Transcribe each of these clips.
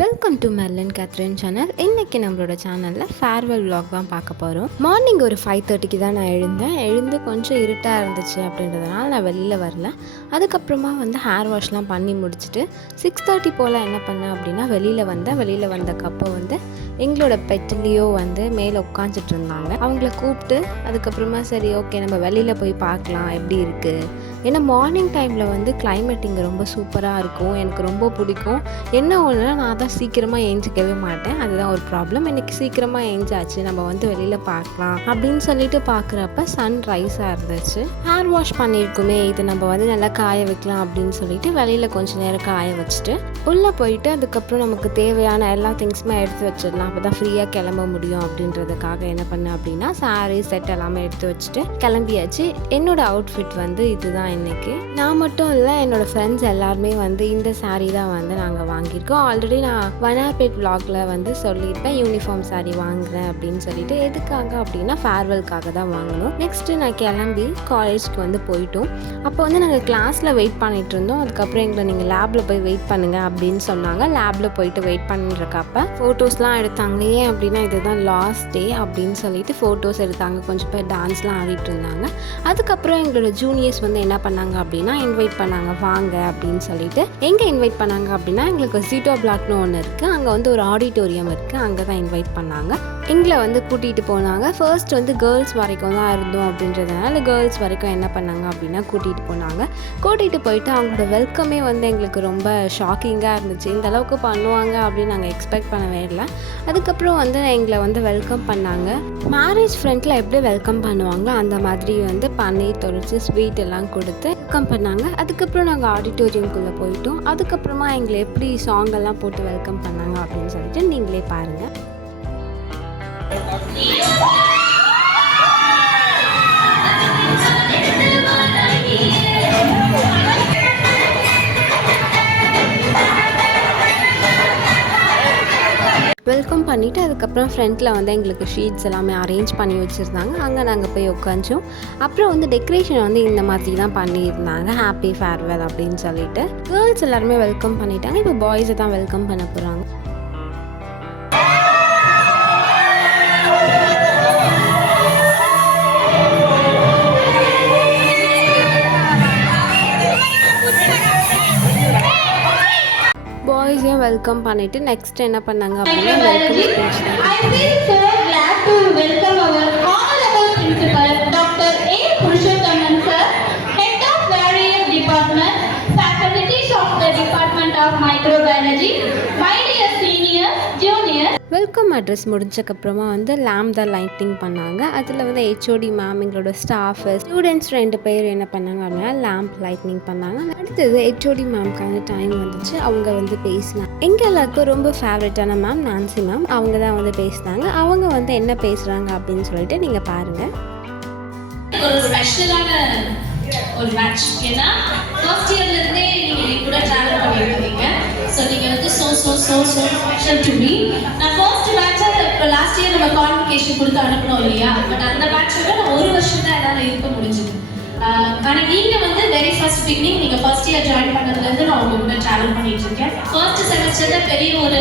Welcome to Merlin Catherine channel இன்றைக்கி நம்மளோட சேனலில் ஃபேர்வெல் விலாக் தான் பார்க்க போகிறோம் மார்னிங் ஒரு ஃபைவ் தேர்ட்டிக்கு தான் நான் எழுந்தேன். எழுந்து கொஞ்சம் இருட்டாக இருந்துச்சு அப்படின்றதுனால நான் வெளியில் வரல. அதுக்கப்புறமா வந்து ஹேர் வாஷ்லாம் பண்ணி முடிச்சுட்டு சிக்ஸ் தேர்ட்டி போல் என்ன பண்ணேன் அப்படின்னா வெளியில் வந்தேன். வெளியில் வந்தக்கப்போ வந்து எங்களோட பெட்லேயோ வந்து மேலே உட்காந்துட்டு இருந்தாங்க. அவங்கள கூப்பிட்டு அதுக்கப்புறமா சரி ஓகே நம்ம வெளியில் போய் பார்க்கலாம். எப்படி இருக்குது ஏன்னா மார்னிங் டைமில் வந்து கிளைமேட் இங்கே ரொம்ப சூப்பராக இருக்கும். எனக்கு ரொம்ப பிடிக்கும். என்ன ஒன்றுனா நான் தான் சீக்கிரமாக ஏஞ்சிக்கவே மாட்டேன். அதுதான் ஒரு ப்ராப்ளம் எனக்கு சீக்கிரமாக ஏஞ்சாச்சு. நம்ம வந்து வெளியில் பார்க்கலாம் அப்படின்னு சொல்லிட்டு பார்க்குறப்ப சன் ரைஸாக இருந்துச்சு. ஹேர் வாஷ் பண்ணியிருக்குமே இது நம்ம வந்து நல்லா காய வைக்கலாம் அப்படின்னு சொல்லிட்டு வெளியில் கொஞ்சம் நேரம் காய வச்சுட்டு உள்ளே போயிட்டு அதுக்கப்புறம் நமக்கு தேவையான எல்லா திங்ஸுமே எடுத்து வச்சிடலாம். அப்போ தான் ஃப்ரீயாக கிளம்ப முடியும் அப்படின்றதுக்காக என்ன பண்ணேன் அப்படின்னா சாரீ செட் எல்லாமே எடுத்து வச்சுட்டு கிளம்பியாச்சு. என்னோட அவுட்ஃபிட் வந்து இதுதான். இன்றைக்கி நான் மட்டும் இல்லை என்னோட ஃப்ரெண்ட்ஸ் எல்லாருமே வந்து இந்த சாரீ தான் வந்து நாங்கள் வாங்கியிருக்கோம். ஆல்ரெடி நான் வனாபேட் vlogல வந்து சொல்லியிருப்பேன் யூனிஃபார்ம் சாரீ வாங்குறேன் அப்படின்னு சொல்லிட்டு. எதுக்காக அப்படின்னா ஃபேர்வெல்க்காக தான் வாங்கணும். நெக்ஸ்ட்டு நான் கிளம்பி காலேஜ்க்கு வந்து போயிட்டோம். அப்போ வந்து நாங்கள் கிளாஸில் வெயிட் பண்ணிட்டு இருந்தோம். அதுக்கப்புறம் எங்களை நீங்கள் லேபில் போய் வெயிட் பண்ணுங்க அப்படின்னு சொன்னாங்க. லேபில் போயிட்டு வெயிட் பண்ணுறக்கப்ப ஃபோட்டோஸ்லாம் எடுத்தாங்க. ஏன் அப்படின்னா இதுதான் லாஸ்ட் டே அப்படின்னு சொல்லிட்டு ஃபோட்டோஸ் எடுத்தாங்க. கொஞ்சம் பேர் டான்ஸ்லாம் ஆடிட்டு இருந்தாங்க. அதுக்கப்புறம் எங்களோட ஜூனியர்ஸ் வந்து என்ன பண்ணாங்க அப்படின்னா இன்வைட் பண்ணாங்க வாங்க அப்படின்னு சொல்லிட்டு. எங்கே இன்வைட் பண்ணாங்க அப்படின்னா எங்களுக்கு சீட்டோ பிளாக்னு ஒன்று இருக்குது அங்கே வந்து ஒரு ஆடிட்டோரியம் இருக்குது அங்கே தான் இன்வைட் பண்ணாங்க. எங்களை வந்து கூட்டிகிட்டு போனாங்க. ஃபர்ஸ்ட் வந்து கேர்ள்ஸ் வரைக்கும் தான் இருந்தோம் அப்படின்றதுனால கேர்ள்ஸ் வரைக்கும் என்ன பண்ணாங்க அப்படின்னா கூட்டிகிட்டு போனாங்க. கூட்டிகிட்டு போயிட்டு அவங்களோட வெல்கமே வந்து எங்களுக்கு ரொம்ப ஷாக்கிங்காக இருந்துச்சு. இந்த அளவுக்கு பண்ணுவாங்க அப்படின்னு நாங்கள் எக்ஸ்பெக்ட் பண்ணவே இல்லை. அதுக்கப்புறம் வந்து எங்களை வந்து வெல்கம் பண்ணாங்க. மேரேஜ் ஃப்ரெண்டில் எப்படி வெல்கம் பண்ணுவாங்களோ அந்த மாதிரி வந்து பன்னீர் தொழிச்சு ஸ்வீட் எல்லாம் கொடுத்து வெல்கம் பண்ணாங்க. அதுக்கப்புறம் நாங்கள் ஆடிட்டோரியம்குள்ளே போயிட்டோம். அதுக்கப்புறமா எங்களை எப்படி சாங் எல்லாம் போட்டு வெல்கம் பண்ணாங்க அப்படின்னு சொல்லிட்டு நீங்களே பாருங்கள் வெல்கம் பண்ணிவிட்டு அதுக்கப்புறம் ஃப்ரண்ட்டில் வந்து எங்களுக்கு ஷீட்ஸ் எல்லாமே அரேஞ்ச் பண்ணி வச்சுருந்தாங்க. அங்கே நாங்கள் போய் உட்காந்துச்சோம் அப்புறம் வந்து டெக்கரேஷன் வந்து இந்த மாதிரி தான் பண்ணியிருந்தாங்க. ஹாப்பி ஃபேர்வெல் அப்படின்னு சொல்லிட்டு. கேர்ள்ஸ் எல்லாருமே வெல்கம் பண்ணிட்டாங்க. இப்போ பாய்ஸை தான் வெல்கம் பண்ண போகிறாங்க பாய்ஸையும் வெல்கம் பண்ணிவிட்டு நெக்ஸ்ட் என்ன பண்ணாங்க அப்படின்னா வெல்கம் ஸ்பீச் வெல்கம் அட்ரஸ் முடிஞ்சக்கப்புறமா வந்து லேம் தான் லைட்டிங் பண்ணாங்க. அதில் வந்து ஹெச்ஓடி மேம் எங்களோட ஸ்டாஃப் ஸ்டூடெண்ட்ஸ் ரெண்டு பேர் என்ன பண்ணாங்க அப்படின்னா லேம்ப் லைட்னிங் பண்ணாங்க. அடுத்தது ஹெச்ஓடி மேம்க்கான டைம் வந்துச்சு. அவங்க வந்து பேசினாங்க. எங்கள் எல்லாருக்கும் ரொம்ப ஃபேவரட்டான மேம் நான்சி மேம் அவங்க தான் வந்து பேசினாங்க. அவங்க வந்து என்ன பேசுகிறாங்க அப்படின்னு சொல்லிட்டு நீங்கள் பாருங்கள் ஒரு ஸ்பெஷலான ஒரு மேட்ச் ஏன்னா ஃபர்ஸ்ட் இயர்ல இருந்தே நீங்க கூட டிராவல் பண்ணிருக்கீங்க. ஸோ நீங்கள் வந்து so so so so special to me நான் ஃபர்ஸ்ட் பேட்சாக இப்போ லாஸ்ட் இயர் நம்ம குவாலிஃபிகேஷன் கொடுத்து அனுப்பணும் இல்லையா பட் அந்த மேட்சோட நான் ஒரு வருஷம் தான் என்னால் இருக்க முடிஞ்சது ஆனால் நீங்கள் வந்து வெரி ஃபர்ஸ்ட் பிகினிங் நீங்கள் ஃபர்ஸ்ட் இயர் ஜாயின் பண்ணதுலேருந்து நான் உங்கள் கூட ட்ராவல் பண்ணிட்டு இருக்கேன் ஃபர்ஸ்ட் செமஸ்டரில் பெரிய ஒரு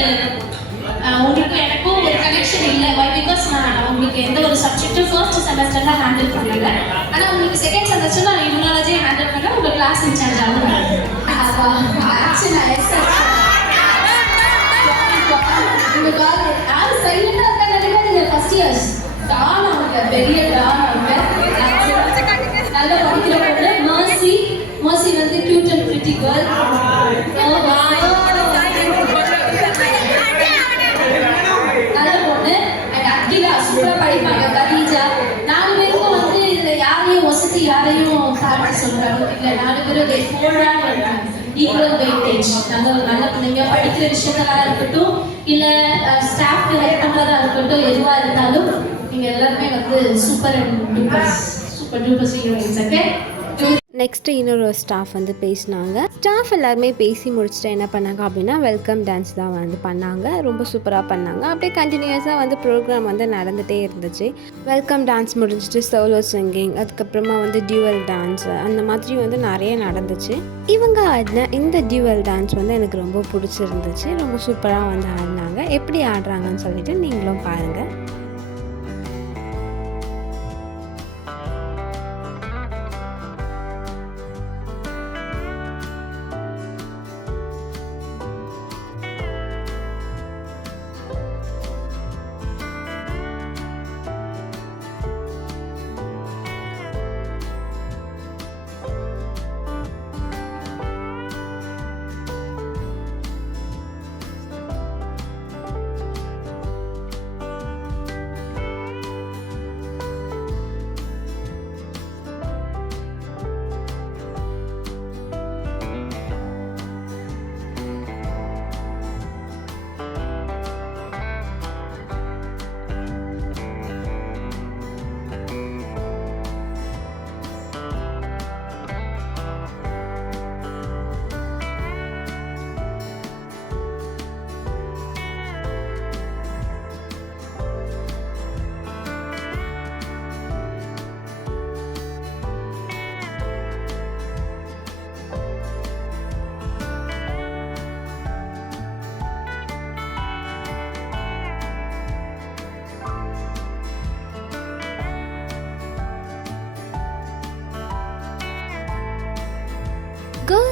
உங்களுக்கும் எனக்கும் ஒரு கனெக்ஷன் இல்லை வை பிகாஸ் நான் உங்களுக்கு எந்த ஒரு சப்ஜெக்ட்டும் ஃபர்ஸ்ட் செமஸ்டரில் ஹேண்டில் பண்ணல ஆனால் உங்களுக்கு செகண்ட் செமஸ்டர் நான் இம்யூனாலஜி ஹேண்டில் பண்ண உங்கள் கிளாஸ் இன்சார்ஜ் ஆகும் யாரு சைலண்டா இருக்கா நினைக்காதீங்க ஃபர்ஸ்ட் இயர்ஸ் டான் அவங்க பெரிய வெயிட்டேஜ் நல்ல நல்ல பிள்ளைங்க. படிக்கிற விஷயங்களா இருக்கட்டும் இல்லை ஸ்டாஃப் ஹெல்ப் பண்றதா இருக்கட்டும் எதுவாக இருந்தாலும் நீங்கள் எல்லாருமே வந்து super and duper super duper heroines okay next இன்னொரு ஸ்டாஃப் வந்து பேசினாங்க. ஸ்டாஃப் எல்லாருமே பேசி முடிச்சுட்டு என்ன பண்ணாங்க அப்படின்னா வெல்கம் டான்ஸ் தான் வந்து பண்ணாங்க. ரொம்ப சூப்பராக பண்ணாங்க. அப்படியே கண்டினியூஸாக வந்து ப்ரோக்ராம் வந்து நடந்துகிட்டே இருந்துச்சு. வெல்கம் டான்ஸ் முடிஞ்சிட்டு சோலோ சிங்கிங் அதுக்கப்புறமா வந்து டியூவல் டான்ஸ் அந்த மாதிரி வந்து நிறைய நடந்துச்சு. இவங்க ஆடின இந்த டியூவல் டான்ஸ் வந்து எனக்கு ரொம்ப பிடிச்சிருந்துச்சு. ரொம்ப சூப்பராக வந்து ஆடினாங்க. எப்படி ஆடுறாங்கன்னு சொல்லிட்டு நீங்களும் பாருங்கள்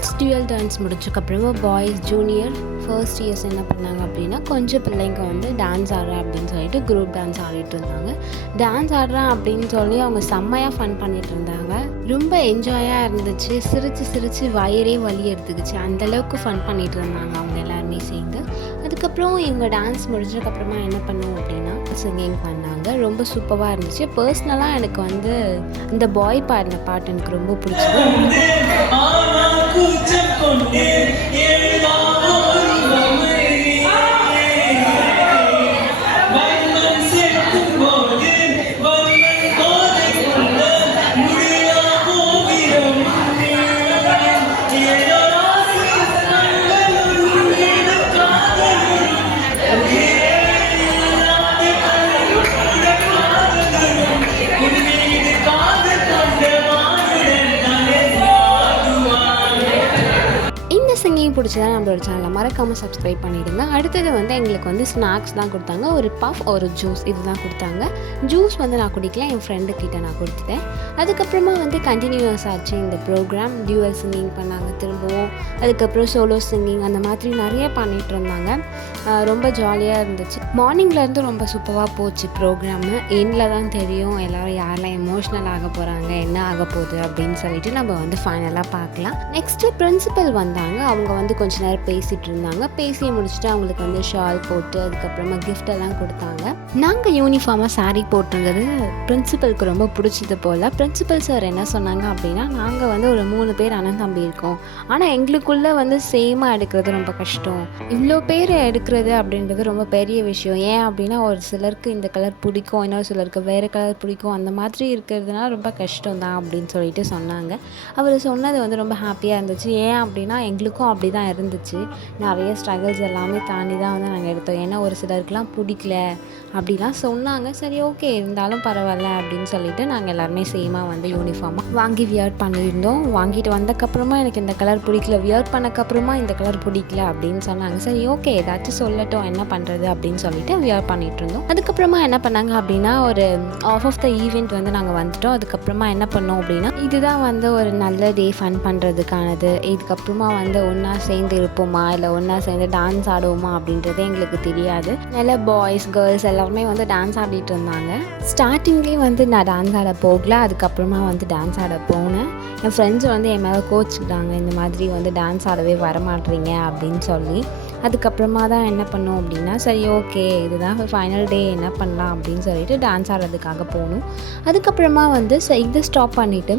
கிட்ஸ் டுவெல் டான்ஸ் முடிச்சக்கப்புறமா பாய்ஸ் ஜூனியர் ஃபர்ஸ்ட் இயர்ஸ் என்ன பண்ணாங்க அப்படின்னா கொஞ்சம் பிள்ளைங்க வந்து டான்ஸ் ஆடுறேன் அப்படின்னு சொல்லிட்டு குரூப் டான்ஸ் ஆடிட்டு இருந்தாங்க. டான்ஸ் ஆடுறேன் அப்படின்னு சொல்லி அவங்க செம்மையாக ஃபன் பண்ணிட்டு இருந்தாங்க. ரொம்ப என்ஜாயாக இருந்துச்சு. சிரித்து சிரித்து வயிறே வலி எடுத்துக்கிச்சு. அந்தளவுக்கு ஃபன் பண்ணிட்டு இருந்தாங்க அவங்க எல்லாருமே சேர்ந்து. அதுக்கப்புறம் இவங்க டான்ஸ் முடிஞ்சதுக்கப்புறமா என்ன பண்ணோம் அப்படின்னா சிங்கிங் பண்ணாங்க. ரொம்ப சூப்பராக இருந்துச்சு. பர்சனலாக எனக்கு வந்து இந்த பாய் பாடின பாட்டு எனக்கு ரொம்ப பிடிச்சது ஆனா கூச்சம் கொண்டு எழுதாமோ பிடிச்சதா நம்மளோட சேனலை மறக்காமல் சப்ஸ்கிரைப் பண்ணிடுங்க. அடுத்தது வந்து எங்களுக்கு வந்து ஸ்நாக்ஸ் தான் கொடுத்தாங்க. ஒரு பஃப் ஒரு ஜூஸ் இதுதான் கொடுத்தாங்க. ஜூஸ் வந்து நான் குடிக்கல என் ஃப்ரெண்டு கிட்ட நான் கொடுத்துட்டேன். அதுக்கப்புறமா வந்து கண்டினியூஸ் ஆச்சு இந்த ப்ரோக்ராம் டியூவல் சிங்கிங் பண்ணாங்க திரும்பவும். அதுக்கப்புறம் சோலோ சிங்கிங் அந்த மாதிரி நிறைய பண்ணிகிட்டு இருந்தாங்க. ரொம்ப ஜாலியாக இருந்துச்சு. மார்னிங்லேருந்து ரொம்ப சூப்பராக போச்சு ப்ரோக்ராமு எண்டில் தான் தெரியும் எல்லோரும் யாரெல்லாம் எமோஷ்னல் ஆக போகிறாங்க என்ன ஆக போகுது அப்படின்னு சொல்லிட்டு நம்ம வந்து ஃபைனலாக பார்க்கலாம். நெக்ஸ்ட்டு பிரின்சிபல் வந்தாங்க. அவங்க வந்து கொஞ்சம் கொஞ்ச நேரம் பேசிகிட்டு இருந்தாங்க பேசி முடிச்சுட்டு அவங்களுக்கு வந்து ஷால் போட்டு அதுக்கப்புறமா கிஃப்ட் எல்லாம் கொடுத்தாங்க. நாங்கள் யூனிஃபார்மாக சாரீ போட்டிருந்தது பிரின்சிபலுக்கு ரொம்ப பிடிச்சது போல். பிரின்சிபல் சார் என்ன சொன்னாங்க அப்படின்னா நாங்கள் வந்து ஒரு மூணு பேர் அண்ணன் தம்பி இருக்கோம். ஆனால் எங்களுக்குள்ளே வந்து சேமாக எடுக்கிறது ரொம்ப கஷ்டம். இவ்வளோ பேர் எடுக்கிறது அப்படின்றது ரொம்ப பெரிய விஷயம். ஏன் அப்படின்னா ஒரு சிலருக்கு இந்த கலர் பிடிக்கும் இன்னொரு சிலருக்கு வேறு கலர் பிடிக்கும். அந்த மாதிரி இருக்கிறதுனால ரொம்ப கஷ்டம் தான் அப்படின்னு சொல்லிட்டு சொன்னாங்க. அவர் சொன்னது வந்து ரொம்ப ஹாப்பியாக இருந்துச்சு. ஏன் அப்படின்னா எங்களுக்கும் அப்படி தான் இருந்துச்சு நிறைய ஸ்ட்ரகிள்ஸ் எல்லாமே தாண்டி தான் வந்து நாங்கள் எடுத்தோம். ஏன்னா ஒரு சிலருக்குலாம் பிடிக்கல அப்படிலாம் சொன்னாங்க. சரி ஓகே இருந்தாலும் பரவாயில்ல அப்படின்னு சொல்லிட்டு நாங்கள் எல்லாருமே சேமாக வந்து யூனிஃபார்மாக வாங்கி வியர் பண்ணியிருந்தோம். வாங்கிட்டு வந்தக்கப்புறமா எனக்கு இந்த கலர் பிடிக்கல. வியர் பண்ணக்கப்புறமா இந்த கலர் பிடிக்கல அப்படின்னு சொன்னாங்க. சரி ஓகே ஏதாச்சும் சொல்லட்டும். என்ன பண்ணுறது அப்படின்னு சொல்லிட்டு வியர் பண்ணிட்டு இருந்தோம். அதுக்கப்புறமா என்ன பண்ணாங்க அப்படின்னா ஒரு ஆஃப் ஆஃப் த ஈவெண்ட் வந்து நாங்கள் வந்துட்டோம். அதுக்கப்புறமா என்ன பண்ணோம் அப்படின்னா இதுதான் வந்து ஒரு நல்ல டே ஃபன் பண்ணுறதுக்கானது இதுக்கப்புறமா வந்து ஒன்றா சேர்ந்து இருப்போமா இல்லை ஒன்றா சேர்ந்து டான்ஸ் ஆடுவோமா அப்படின்றது எங்களுக்கு தெரியாது. நல்ல பாய்ஸ் கேர்ள்ஸ் எல்லாருமே வந்து டான்ஸ் ஆடிட்டு இருந்தாங்க. ஸ்டார்டிங்லேயும் வந்து நான் டான்ஸ் ஆட போகல. அதுக்கப்புறமா வந்து டான்ஸ் ஆட போனேன். என் ஃப்ரெண்ட்ஸ் வந்து என் மேலே கோச்சுக்கிட்டாங்க. இந்த மாதிரி வந்து டான்ஸ் ஆடவே வரமாட்றீங்க அப்படின்னு சொல்லி. அதுக்கப்புறமா தான் என்ன பண்ணோம் அப்படின்னா சரி ஓகே இதுதான் ஃபைனல் டே என்ன பண்ணலாம் அப்படின்னு சொல்லிட்டு டான்ஸ் ஆடுறதுக்காக போகணும் அதுக்கப்புறமா வந்து இதை ஸ்டாப் பண்ணிவிட்டு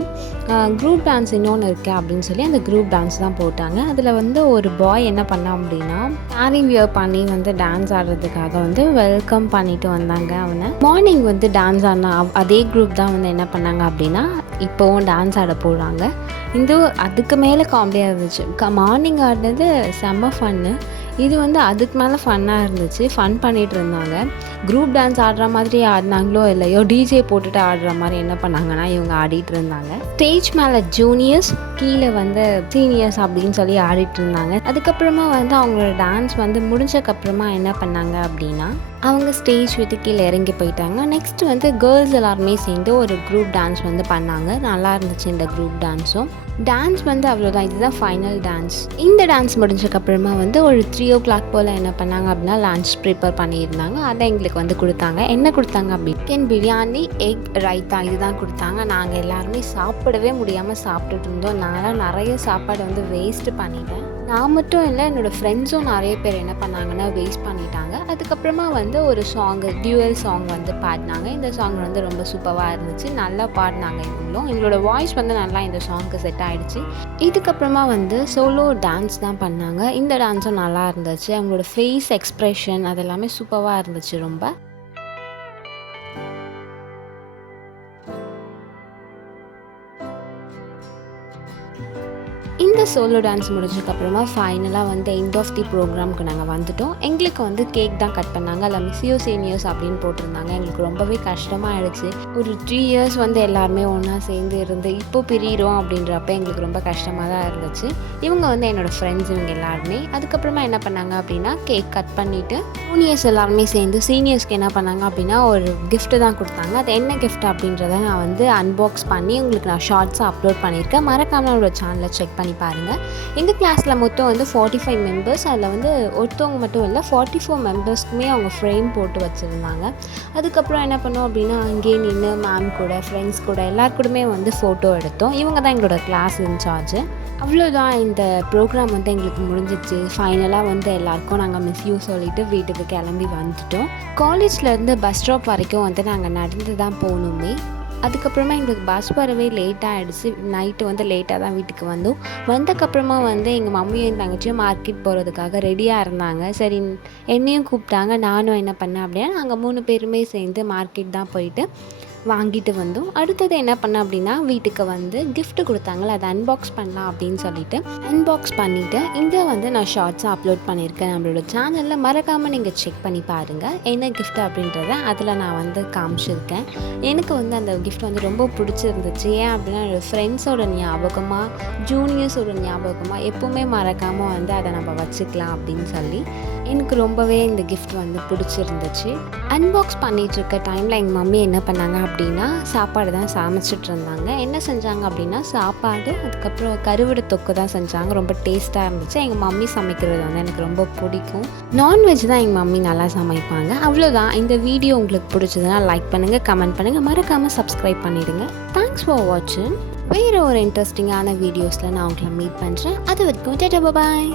குரூப் டான்ஸ் இன்னொன்று இருக்குது அப்படின்னு சொல்லி அந்த குரூப் டான்ஸ் தான் போட்டாங்க. அதில் வந்து ஒரு பாய் என்ன பண்ணான் அப்படின்னா சாரி வியர் பண்ணி வந்து டான்ஸ் ஆடுறதுக்காக வந்து வெல்கம் பண்ணிட்டு வந்தாங்க அவனை. மார்னிங் வந்து டான்ஸ் ஆடினா அதே குரூப் தான் வந்து என்ன பண்ணாங்க அப்படின்னா இப்போவும் டான்ஸ் ஆட போடுறாங்க இந்த அதுக்கு மேலே காமெடியாக இருந்துச்சு. க மார்னிங் ஆடினது செம்ம ஃபன்னு இது வந்து அதுக்கு மேலே ஃபன்னாக இருந்துச்சு. ஃபன் பண்ணிகிட்டு இருந்தாங்க. குரூப் டான்ஸ் ஆடுற மாதிரி ஆடினாங்களோ இல்லையோ டிஜே போட்டுட்டு ஆடுற மாதிரி என்ன பண்ணாங்கன்னா இவங்க ஆடிட்டு இருந்தாங்க. ஸ்டேஜ் மேலே ஜூனியர்ஸ் கீழே வந்து சீனியர்ஸ் அப்படின்னு சொல்லி ஆடிட்டு இருந்தாங்க. அதுக்கப்புறமா வந்து அவங்களோட டான்ஸ் வந்து முடிஞ்சக்கப்புறமா என்ன பண்ணாங்க அப்படின்னா அவங்க ஸ்டேஜ் விட்டு கீழே இறங்கி போயிட்டாங்க. நெக்ஸ்ட் வந்து கேர்ள்ஸ் எல்லாருமே சேர்ந்து ஒரு குரூப் டான்ஸ் வந்து பண்ணாங்க. நல்லா இருந்துச்சு இந்த குரூப் டான்ஸும் டான்ஸ் வந்து அவ்வளோதான் இதுதான் ஃபைனல் டான்ஸ் இந்த டான்ஸ் முடிஞ்சக்கப்புறமா வந்து ஒரு த்ரீ ஓ கிளாக் போல் என்ன பண்ணாங்க அப்படின்னா லன்ச் ப்ரிப்பேர் பண்ணியிருந்தாங்க. அதை எங்களுக்கு வந்து கொடுத்தாங்க. என்ன கொடுத்தாங்க அப்படி சிக்கன் பிரியாணி எக் ரைத்தா இதுதான் கொடுத்தாங்க. நாங்கள் எல்லாருமே சாப்பிடவே முடியாமல் சாப்பிட்டுட்டு இருந்தோம். அதனால் நிறைய சாப்பாடு வந்து வேஸ்ட் பண்ணிட்டேன். நான் மட்டும் இல்லை என்னோடய ஃப்ரெண்ட்ஸும் நிறைய பேர் என்ன பண்ணாங்கன்னா வேஸ்ட் பண்ணிட்டாங்க. அதுக்கப்புறமா வந்து ஒரு சாங் டியூவல் சாங் வந்து பாடினாங்க. இந்த சாங் வந்து ரொம்ப சூப்பராக இருந்துச்சு. நல்லா பாடினாங்க இவங்களும். எங்களோட வாய்ஸ் வந்து நல்லா இந்த சாங்க்கு செட் ஆகிடுச்சு இதுக்கப்புறமா வந்து சோலோ டான்ஸ் தான் பண்ணாங்க. இந்த டான்ஸும் நல்லா இருந்துச்சு. அவங்களோட ஃபேஸ் எக்ஸ்ப்ரெஷன் அதெல்லாமே சூப்பராக இருந்துச்சு ரொம்ப. சோலோ டான்ஸ் முடிஞ்சதுக்கப்புறமா ஃபைனலாக வந்து எண்ட் ஆஃப் தி ப்ரோக்ராம்க்கு நாங்கள் வந்துட்டோம். எங்களுக்கு வந்து கேக் தான் கட் பண்ணாங்க. அதில் மிஸ்யூ சீனியர்ஸ் அப்படின்னு போட்டிருந்தாங்க. எங்களுக்கு ரொம்பவே கஷ்டமாயிடுச்சு ஒரு த்ரீ இயர்ஸ் வந்து எல்லாருமே ஒன்றா சேர்ந்து இருந்து இப்போ பிரியிறோம் அப்படின்றப்ப எங்களுக்கு ரொம்ப கஷ்டமாக தான் இருந்துச்சு. இவங்க வந்து என்னோடய ஃப்ரெண்ட்ஸ் இவங்க எல்லாருமே. அதுக்கப்புறமா என்ன பண்ணாங்க அப்படின்னா கேக் கட் பண்ணிவிட்டு ஜூனியர்ஸ் எல்லாருமே சேர்ந்து சீனியர்ஸ்க்கு என்ன பண்ணாங்க அப்படின்னா ஒரு கிஃப்ட்டு தான் கொடுத்தாங்க. அது என்ன கிஃப்ட் அப்படின்றத நான் வந்து அன்பாக்ஸ் பண்ணி உங்களுக்கு நான் ஷார்ட்ஸாக அப்லோட் பண்ணியிருக்கேன். மறக்காமல் என்னோடய சேனலை செக் பண்ணி பாருங்கள் எங்கள் கிளாஸில் மொத்தம் வந்து ஃபார்ட்டி ஃபைவ் மெம்பர்ஸ் அதில் வந்து ஒருத்தவங்க மட்டும் இல்லை ஃபார்ட்டி ஃபோர் மெம்பர்ஸ்க்குமே அவங்க ஃப்ரேம் போட்டு வச்சுருந்தாங்க. அதுக்கப்புறம் என்ன பண்ணோம் அப்படின்னா அங்கேயே நின்று மேம் கூட ஃப்ரெண்ட்ஸ் கூட எல்லார் கூடமே வந்து ஃபோட்டோ எடுத்தோம். இவங்க தான் எங்களோட கிளாஸ் இன்சார்ஜ் அவ்வளோதான் இந்த ப்ரோக்ராம் வந்து எங்களுக்கு முடிஞ்சிச்சு. ஃபைனலாக வந்து எல்லாருக்கும் நாங்கள் மிஸ் யூ சொல்லிவிட்டு வீட்டுக்கு கிளம்பி வந்துட்டோம். காலேஜ்லேருந்து பஸ் ஸ்டாப் வரைக்கும் வந்து நாங்கள் நடந்து தான் போகணுமே அதுக்கப்புறமா எங்களுக்கு பஸ் வரவே லேட்டாக ஆகிடுச்சு நைட்டு வந்து லேட்டாக தான் வீட்டுக்கு வந்தோம். வந்தக்கப்புறமா வந்து எங்கள் மம்மியும் என் தங்கச்சியும் மார்க்கெட் போகிறதுக்காக ரெடியாக இருந்தாங்க. சரி என்னையும் கூப்பிட்டாங்க. நானும் என்ன பண்ணேன் அப்படின்னா நாங்கள் மூணு பேருமே சேர்ந்து மார்க்கெட் தான் போயிட்டு வாங்கிட்டு வந்தோம் அடுத்தது என்ன பண்ணேன் அப்படின்னா வீட்டுக்கு வந்து கிஃப்ட் கொடுத்தாங்களே அதை அன்பாக்ஸ் பண்ணலாம் அப்படின்னு சொல்லிட்டு அன்பாக்ஸ் பண்ணிவிட்டு இதை வந்து நான் ஷார்ட்ஸாக அப்லோட் பண்ணியிருக்கேன். நம்மளோட சேனலில் மறக்காமல் நீங்கள் செக் பண்ணி பாருங்கள் என்ன கிஃப்ட் அப்படின்றத அதில் நான் வந்து காமிச்சிருக்கேன். எனக்கு வந்து அந்த கிஃப்ட் வந்து ரொம்ப பிடிச்சிருந்துச்சு. ஏன் அப்படின்னா என்னோடய ஃப்ரெண்ட்ஸோட ஞாபகமாக ஜூனியர்ஸோட ஞாபகமாக எப்போவுமே மறக்காமல் வந்து அதை நம்ம வச்சுக்கலாம் அப்படின்னு சொல்லி எனக்கு ரொம்பவே இந்த கிஃப்ட் வந்து பிடிச்சிருந்துச்சு. அன்பாக்ஸ் பண்ணிகிட்டு இருக்க டைமில் எங்கள் மம்மி என்ன பண்ணாங்க அப்படின்னா சாப்பாடு தான் சமைச்சிட்டு இருந்தாங்க. என்ன செஞ்சாங்க அப்படின்னா சாப்பாடு அதுக்கப்புறம் கருவடை தொக்கு தான் செஞ்சாங்க. ரொம்ப டேஸ்ட்டாக இருந்துச்சு. எங்கள் மம்மி சமைக்கிறது வந்து எனக்கு ரொம்ப பிடிக்கும். நான்வெஜ் தான் எங்கள் மம்மி நல்லா சமைப்பாங்க. அவ்வளோதான் இந்த வீடியோ உங்களுக்கு பிடிச்சதுன்னா லைக் பண்ணுங்கள் கமெண்ட் பண்ணுங்கள் மறக்காமல் சப்ஸ்கிரைப் பண்ணிடுங்க. தேங்க்ஸ் ஃபார் வாட்சிங் வேறு ஒரு இன்ட்ரெஸ்டிங்கான வீடியோஸில் நான் உங்களை மீட் பண்ணுறேன் அது வரைக்கும் பாய்